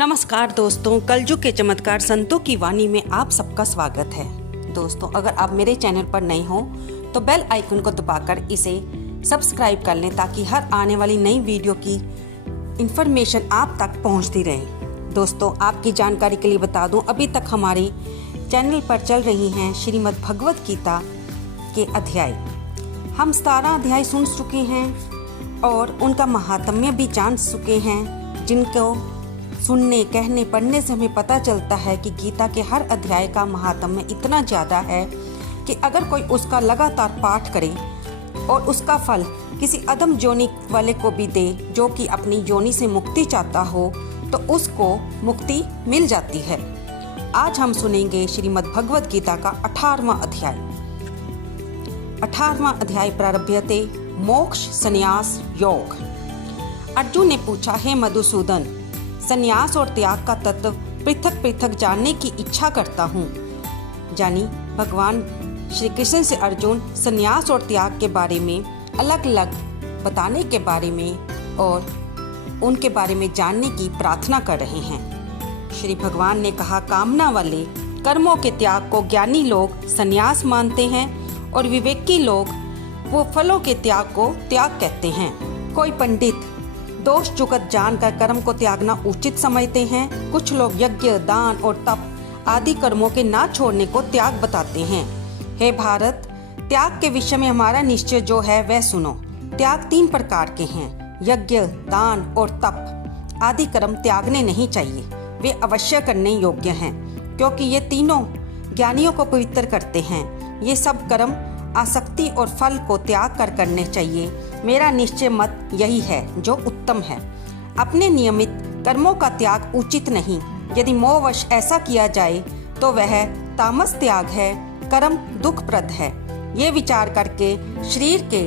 नमस्कार दोस्तों, कलयुग के चमत्कार संतों की वाणी में आप सबका स्वागत है। दोस्तों, अगर आप मेरे चैनल पर नए हो तो बेल आइकन को दबाकर इसे सब्सक्राइब कर लें ताकि हर आने वाली नई वीडियो की इन्फॉर्मेशन आप तक पहुंचती रहे। दोस्तों, आपकी जानकारी के लिए बता दूं, अभी तक हमारे चैनल पर चल रही हैं श्रीमद् भगवत गीता के अध्याय। हम 17 अध्याय सुन चुके हैं और उनका महात्म्य भी जान चुके हैं, जिनको सुनने, कहने, पढ़ने से हमें पता चलता है कि गीता के हर अध्याय का महात्म्य इतना ज़्यादा है कि अगर कोई उसका लगातार पाठ करे और उसका फल किसी अधम योनि वाले को भी दे जो कि अपनी योनि से मुक्ति चाहता हो तो उसको मुक्ति मिल जाती है। आज हम सुनेंगे श्रीमद् भगवत गीता का 18वां अध्याय। 18वां अध्याय प्रारभ्यते मोक्ष संन्यास योग। अर्जुन ने पूछा, हे मधुसूदन, संन्यास और त्याग का तत्व पृथक पृथक जानने की इच्छा करता हूँ। जानी भगवान श्री कृष्ण से अर्जुन संन्यास और त्याग के बारे में अलग अलग बताने के बारे में और उनके बारे में जानने की प्रार्थना कर रहे हैं। श्री भगवान ने कहा, कामना वाले कर्मों के त्याग को ज्ञानी लोग संन्यास मानते हैं और विवेकी लोग वो फलों के त्याग को त्याग कहते हैं। कोई पंडित दोष जुगत जानकर कर्म को त्यागना उचित समझते हैं। कुछ लोग यज्ञ, दान और तप आदि कर्मों के ना छोड़ने को त्याग बताते हैं। हे भारत, त्याग के विषय में हमारा निश्चय जो है वह सुनो। त्याग 3 प्रकार के हैं। यज्ञ, दान और तप आदि कर्म त्यागने नहीं चाहिए, वे अवश्य करने योग्य हैं, क्योंकि ये तीनों ज्ञानियों को पवित्र करते हैं। ये सब कर्म आसक्ति और फल को त्याग कर करने चाहिए। मेरा निश्चय मत यही है जो उत्तम है। अपने नियमित कर्मों का त्याग उचित नहीं। यदि मोहवश ऐसा किया जाए तो वह तामस त्याग है, कर्म दुखप्रद है। ये विचार करके शरीर के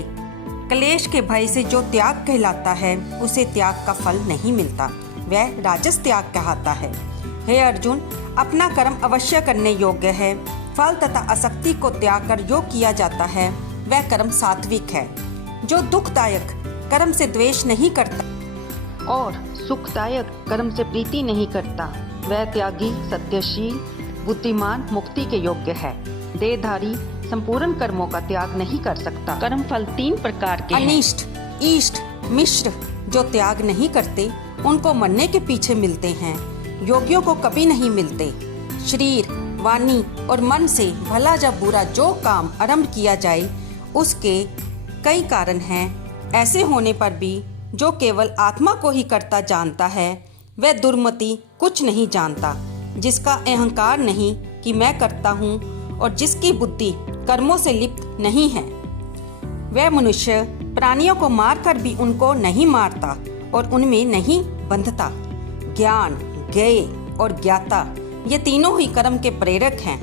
क्लेश के भय से जो त्याग कहलाता है उसे त्याग का फल नहीं मिलता, वह राजस त्याग कहलाता है। हे अर्जुन, अपना कर्म अवश्य करने योग्य है। फल तथा आसक्ति को त्याग कर जो किया जाता है वह कर्म सात्विक है। जो दुखदायक कर्म से द्वेष नहीं करता और सुखदायक कर्म से प्रीति नहीं करता वह त्यागी, सत्यशील, बुद्धिमान, मुक्ति के योग्य है। देहधारी संपूर्ण कर्मों का त्याग नहीं कर सकता। कर्म फल 3 प्रकार के अनिष्ट, इष्ट, मिश्र जो त्याग नहीं करते उनको मरने के पीछे मिलते हैं, योगियों को कभी नहीं मिलते। शरीर, वाणी और मन से भला या बुरा जो काम आरंभ किया जाए उसके कई कारण हैं। ऐसे होने पर भी जो केवल आत्मा को ही करता जानता है वह दुर्मति कुछ नहीं जानता। जिसका अहंकार नहीं कि मैं करता हूँ और जिसकी बुद्धि कर्मों से लिप्त नहीं है वह मनुष्य प्राणियों को मारकर भी उनको नहीं मारता और उनमें नहीं बंधता। ज्ञान, ज्ञेय और ज्ञाता ये तीनों ही कर्म के प्रेरक हैं।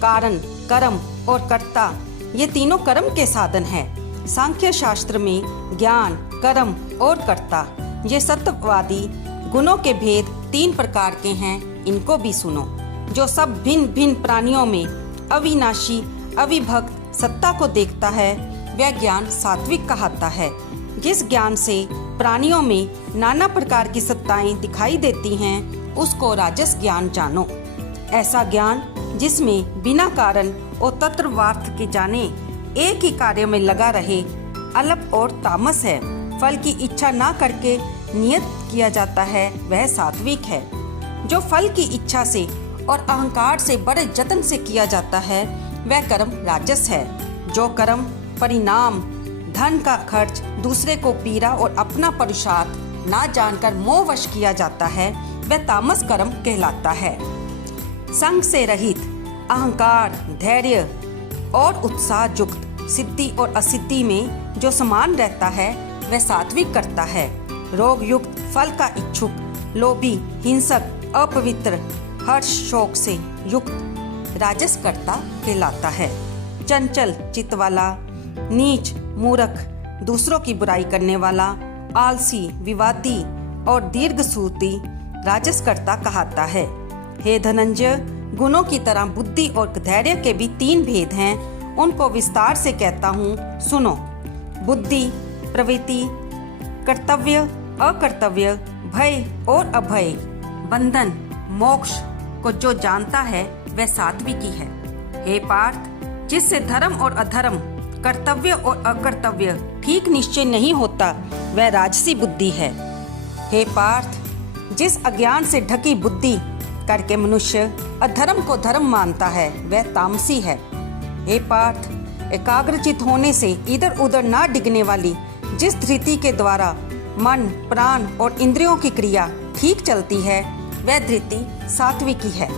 कारण, कर्म और कर्ता ये तीनों कर्म के साधन हैं। सांख्य शास्त्र में ज्ञान, कर्म और कर्ता ये सत्ववादी गुणों के भेद 3 प्रकार के हैं, इनको भी सुनो। जो सब भिन्न भिन्न प्राणियों में अविनाशी अविभक्त सत्ता को देखता है वह ज्ञान सात्विक कहलाता है। जिस ज्ञान से प्राणियों में नाना प्रकार की सत्ताएं दिखाई देती हैं उसको राजस ज्ञान जानो। ऐसा ज्ञान जिसमें बिना कारण और तत्वार्थ के जाने एक ही कार्य में लगा रहे अल्प और तामस है। फल की इच्छा ना करके नियत किया जाता है वह सात्विक है। जो फल की इच्छा से और अहंकार से बड़े जतन से किया जाता है वह कर्म राजस है। जो कर्म परिणाम, धन का खर्च, दूसरे को पीड़ा और अपना पुरुषार्थ ना जानकर मोहवश किया जाता है वह तामस कर्म कहलाता है। संग से रहित, अहंकार, धैर्य और उत्साह युक्त, सिद्धि और असिद्धि में जो समान रहता है वह सात्विक करता है। रोग युक्त, फल का इच्छुक, लोभी, हिंसक, अपवित्र, हर्ष शोक से युक्त राजस कर्ता कहलाता है। चंचल चित्त वाला, नीच, मूर्ख, दूसरों की बुराई करने वाला, आलसी, विवादी और दीर्घसूत्री राजस कर्ता कहलाता है। हे धनंजय, गुणों की तरह बुद्धि और धैर्य के भी 3 भेद हैं, उनको विस्तार से कहता हूँ, सुनो। बुद्धि, प्रवृत्ति, कर्तव्य, अकर्तव्य, भय और अभय, बंधन, मोक्ष को जो जानता है वह सात्विकी है। हे पार्थ, जिससे धर्म और अधर्म, कर्तव्य और अकर्तव्य ठीक निश्चय नहीं होता वह राजसी बुद्धि है। हे पार्थ, जिस अज्ञान से ढकी बुद्धि करके मनुष्य अधर्म को धर्म मानता है वह तामसी है। हे पार्थ, एकाग्रचित होने से इधर उधर ना डिगने वाली जिस धृति के द्वारा मन, प्राण और इंद्रियों की क्रिया ठीक चलती है वह धृति सात्विकी है।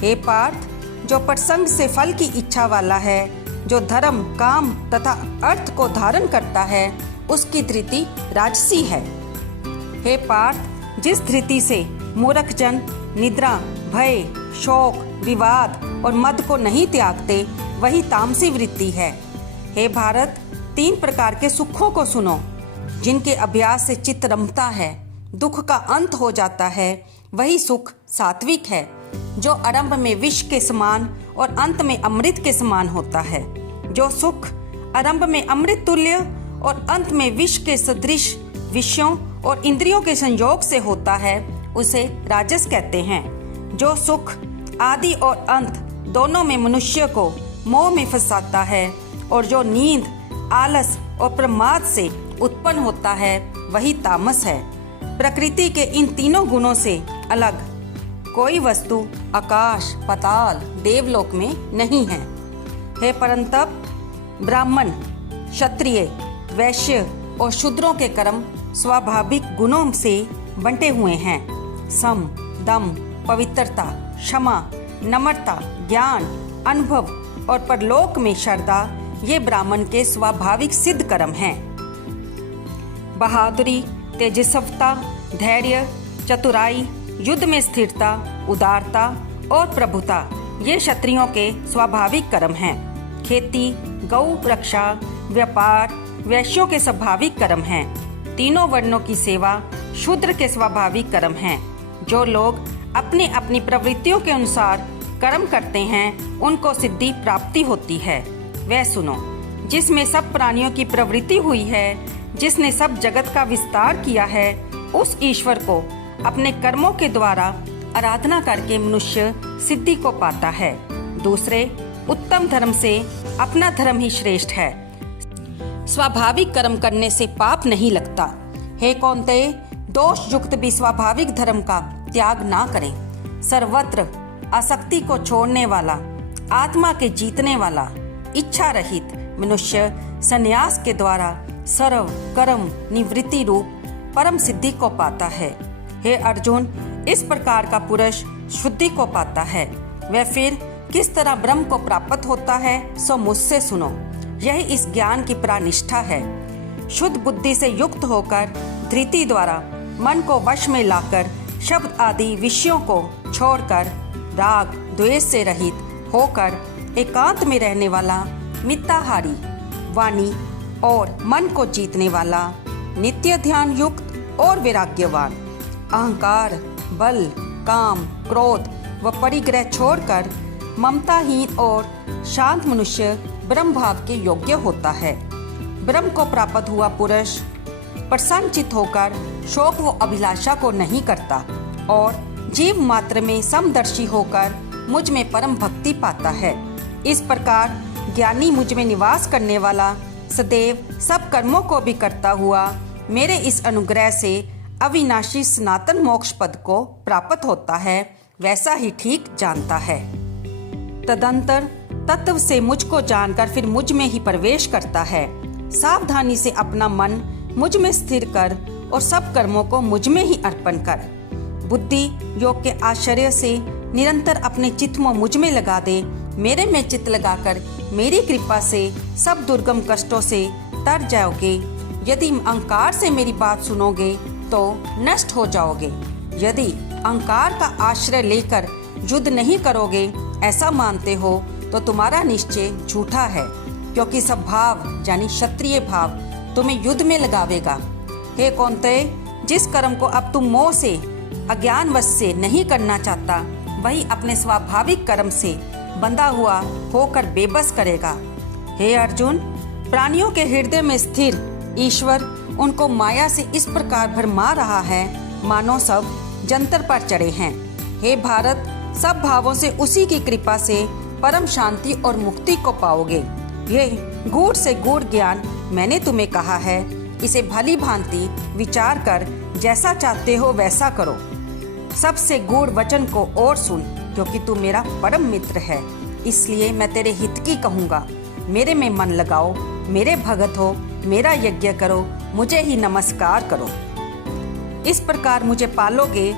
हे पार्थ, जो प्रसंग से फल की इच्छा वाला है, जो धर्म, काम तथा अर्थ को धारण करता है, उसकी धृति राजसी है। हे पार्थ, जिस धृति से मूर्खजन निद्रा, भय, शोक, विवाद और मद को नहीं त्यागते वही तामसी वृत्ति है। हे भारत, 3 प्रकार के सुखों को सुनो जिनके अभ्यास से चित्त रमता है, दुख का अंत हो जाता है, वही सुख सात्विक है, जो आरंभ में विष के समान और अंत में अमृत के समान होता है। जो सुख आरंभ में अमृत तुल्य और अंत में विष के सदृश विषयों और इंद्रियों के संयोग से होता है उसे राजस कहते हैं। जो सुख आदि और अंत दोनों में मनुष्य को मोह में फंसाता है और जो नींद, आलस और प्रमाद से उत्पन्न होता है वही तामस है। प्रकृति के इन तीनों गुणों से अलग कोई वस्तु आकाश, पाताल, देवलोक में नहीं है। हे परंतप, ब्राह्मण, क्षत्रिय, वैश्य और शूद्रों के कर्म स्वाभाविक गुणों से बंटे हुए हैं। सम, दम, पवित्रता, क्षमा, नम्रता, ज्ञान, अनुभव और परलोक में श्रद्धा ये ब्राह्मण के स्वाभाविक सिद्ध कर्म हैं। बहादुरी, तेजस्वता, धैर्य, चतुराई, युद्ध में स्थिरता, उदारता और प्रभुता ये क्षत्रियों के स्वाभाविक कर्म हैं। खेती, गौ रक्षा, व्यापार वैश्यों के स्वाभाविक कर्म हैं। तीनों वर्णों की सेवा शूद्र के स्वाभाविक कर्म हैं। जो लोग अपनी अपनी प्रवृत्तियों के अनुसार कर्म करते हैं उनको सिद्धि प्राप्ति होती है। वह सुनो, जिसमें सब प्राणियों की प्रवृत्ति हुई है, जिसने सब जगत का विस्तार किया है, उस ईश्वर को अपने कर्मों के द्वारा आराधना करके मनुष्य सिद्धि को पाता है। दूसरे उत्तम धर्म से अपना धर्म ही श्रेष्ठ है। स्वाभाविक कर्म करने से पाप नहीं लगता। हे कौन्तेय, दोष युक्त भी स्वाभाविक धर्म का त्याग ना करें। सर्वत्र आसक्ति को छोड़ने वाला, आत्मा के जीतने वाला, इच्छा रहित मनुष्य संन्यास के द्वारा सर्व कर्म निवृत्ति रूप परम सिद्धि को पाता है। हे अर्जुन, इस प्रकार का पुरुष शुद्धि को पाता है। वह फिर किस तरह ब्रह्म को प्राप्त होता है सो मुझसे सुनो। यही इस ज्ञान की प्रानिष्ठा है। शुद्ध बुद्धि से युक्त होकर धृति द्वारा मन को वश में लाकर शब्द आदि विषयों को छोड़कर राग द्वेष से रहित होकर एकांत में रहने वाला, मिताहारी, वाणी और मन को जीतने वाला, नित्य ध्यान युक्त और वैराग्यवान, अहंकार, बल, काम, क्रोध व परिग्रह छोड़कर ममताहीन और शांत मनुष्य ब्रह्म भाव के योग्य होता है। ब्रह्म को प्राप्त हुआ पुरुष प्रसन्नचित होकर शोक व अभिलाषा को नहीं करता और जीव मात्र में समदर्शी होकर मुझ में परम भक्ति पाता है। इस प्रकार ज्ञानी मुझ में निवास करने वाला सदैव सब कर्मों को भी करता हुआ मेरे इस अनुग्रह से अविनाशी सनातन मोक्ष पद को प्राप्त होता है, वैसा ही ठीक जानता है। तदंतर तत्व से मुझको जानकर फिर मुझ में ही प्रवेश करता है। सावधानी से अपना मन मुझ में स्थिर कर और सब कर्मों को मुझ में ही अर्पण कर। बुद्धि योग के आश्चर्य से निरंतर अपने चित्त को मुझ में लगा दे। मेरे में चित्त लगाकर मेरी कृपा से सब दुर्गम कष्टों से तर जाओगे। यदि अहंकार से मेरी बात सुनोगे तो नष्ट हो जाओगे। यदि अहंकार का आश्रय लेकर युद्ध नहीं करोगे ऐसा मानते हो तो तुम्हारा निश्चय झूठा है, क्योंकि सब भाव यानी क्षत्रिय भाव तुम्हें युद्ध में लगावेगा। हे कौन्तेय, जिस कर्म को अब तुम मोह से अज्ञानवश से नहीं करना चाहता वही अपने स्वाभाविक कर्म से बंधा हुआ होकर बेबस करेगा। हे अर्जुन, प्राणियों के हृदय में स्थिर ईश्वर उनको माया से इस प्रकार भरमा रहा है मानो सब जंतर पर चढ़े हैं। हे भारत, सब भावों से उसी की कृपा से परम शांति और मुक्ति को पाओगे। ये गूढ़ से गूढ़ ज्ञान मैंने तुम्हें कहा है, इसे भली भांति विचार कर जैसा चाहते हो वैसा करो। सबसे गूढ़ वचन को और सुन, क्योंकि तू मेरा परम मित्र है, इसलिए मैं तेरे हित की कहूँगा। मेरे में मन लगाओ, मेरे भगत हो, मेरा यज्ञ करो, मुझे ही नमस्कार करो। इस प्रकार मुझे पालोगे,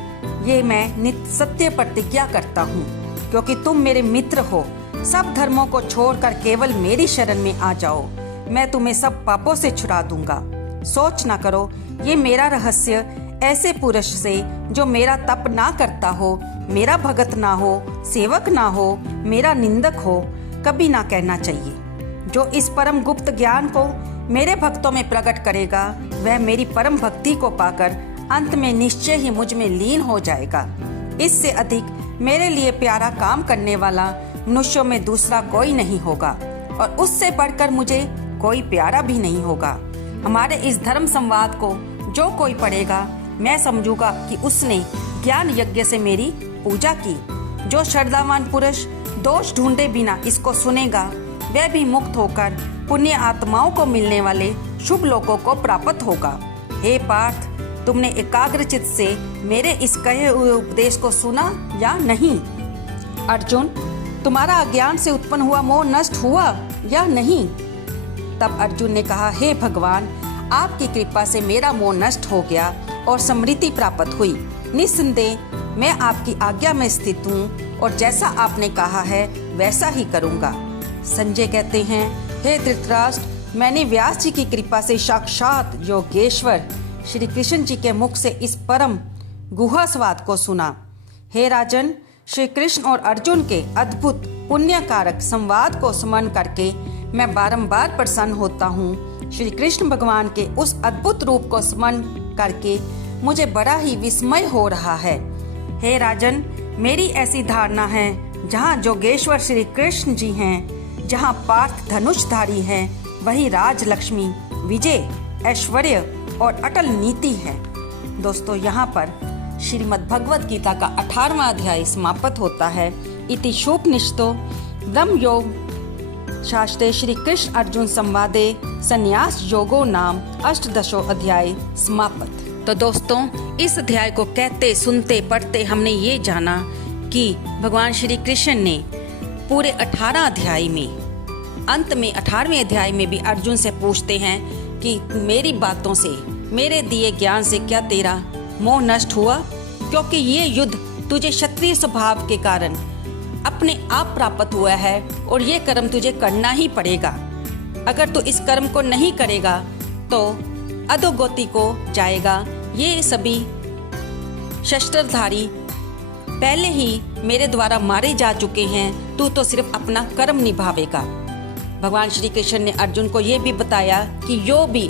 ये मैं नित्य सत्य प्रतिज्ञा करता हूँ, क्योंकि तुम मेरे मित्र हो। सब धर्मों को छोड़कर केवल मेरी शरण में आ जाओ, मैं तुम्हें सब पापों से छुड़ा दूंगा। सोच ना करो, ये मेरा रहस्य ऐसे पुरुष से जो मेरा तप ना करता हो, मेरा भगत ना हो, सेवक ना हो, मेरा निंदक हो, कभी ना कहना चाहिए। जो इस परम गुप्त ज्ञान को मेरे भक्तों में प्रकट करेगा, वह मेरी परम भक्ति को पाकर अंत में निश्चय ही मुझ में लीन हो जाएगा। इससे अधिक मेरे लिए प्यारा काम करने वाला मनुष्यों में दूसरा कोई नहीं होगा, और उससे बढ़कर मुझे कोई प्यारा भी नहीं होगा। हमारे इस धर्म संवाद को जो कोई पढ़ेगा, मैं समझूंगा कि उसने ज्ञान यज्ञ से मेरी पूजा की। जो श्रद्धावान पुरुष दोष ढूंढे बिना इसको सुनेगा, वह भी मुक्त होकर पुण्य आत्माओं को मिलने वाले शुभ लोकों को प्राप्त होगा। हे पार्थ, तुमने एकाग्रचित से मेरे इस कहे हुए उपदेश को सुना या नहीं? अर्जुन, तुम्हारा अज्ञान से उत्पन्न हुआ मोह नष्ट हुआ या नहीं? तब अर्जुन ने कहा, हे भगवान, आपकी कृपा से मेरा मोह नष्ट हो गया और समृद्धि प्राप्त हुई। निस्संदेह मैं आपकी आज्ञा में स्थित हूँ और जैसा आपने कहा है वैसा ही करूँगा। संजय कहते हैं, हे धृतराष्ट्र, मैंने व्यास जी की कृपा से साक्षात योगेश्वर श्री कृष्ण जी के मुख से इस परम गुहास्वाद को सुना। हे राजन, श्री कृष्ण और अर्जुन के अद्भुत पुण्यकारक संवाद को स्मरण करके मैं बारंबार प्रसन्न होता हूँ। श्री कृष्ण भगवान के उस अद्भुत रूप को स्मरण करके मुझे बड़ा ही विस्मय हो रहा है। हे राजन, मेरी ऐसी धारणा है, जहाँ जोगेश्वर श्री कृष्ण जी हैं, जहाँ पार्थ धनुषधारी है, वही राज लक्ष्मी, विजय, ऐश्वर्य और अटल नीति है। दोस्तों, यहाँ पर श्रीमद् भगवद गीता का 18वां अध्याय समाप्त होता है। इति शोपनिषतो ब्रह्म योग शास्त्रे श्री कृष्ण अर्जुन संवादे संन्यास योगो नाम अष्टदशो अध्याय समाप्त। तो दोस्तों, इस अध्याय को कहते सुनते पढ़ते हमने ये जाना कि भगवान श्री कृष्ण ने पूरे 18 अध्याय में, अंत में 18वें अध्याय में भी अर्जुन से पूछते हैं कि मेरी बातों से, मेरे दिए ज्ञान से क्या तेरा मोह नष्ट हुआ? क्योंकि ये युद्ध तुझे क्षत्रिय स्वभाव के कारण अपने आप प्राप्त हुआ है और ये कर्म तुझे करना ही पड़ेगा। अगर तू इस कर्म को नहीं करेगा तो अधोगति को जाएगा। ये सभी शस्त्रधारी पहले ही मेरे द्वारा मारे जा चुके हैं, तू तो सिर्फ अपना कर्म निभावेगा। भगवान श्री कृष्ण ने अर्जुन को ये भी बताया कि जो भी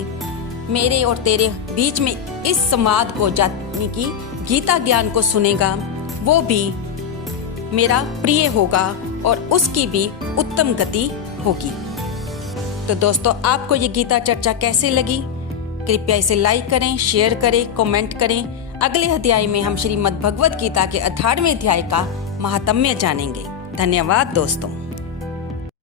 मेरे और तेरे बीच में इस संवाद को यानी कि गीता ज्ञान को सुनेगा, वो भी मेरा प्रिय होगा और उसकी भी उत्तम गति होगी। तो दोस्तों, आपको ये गीता चर्चा कैसे लगी? कृपया इसे लाइक करें, शेयर करें, कमेंट करें। अगले अध्याय में हम श्रीमद् भगवद गीता के 18वें अध्याय का महात्म्य जानेंगे। धन्यवाद दोस्तों।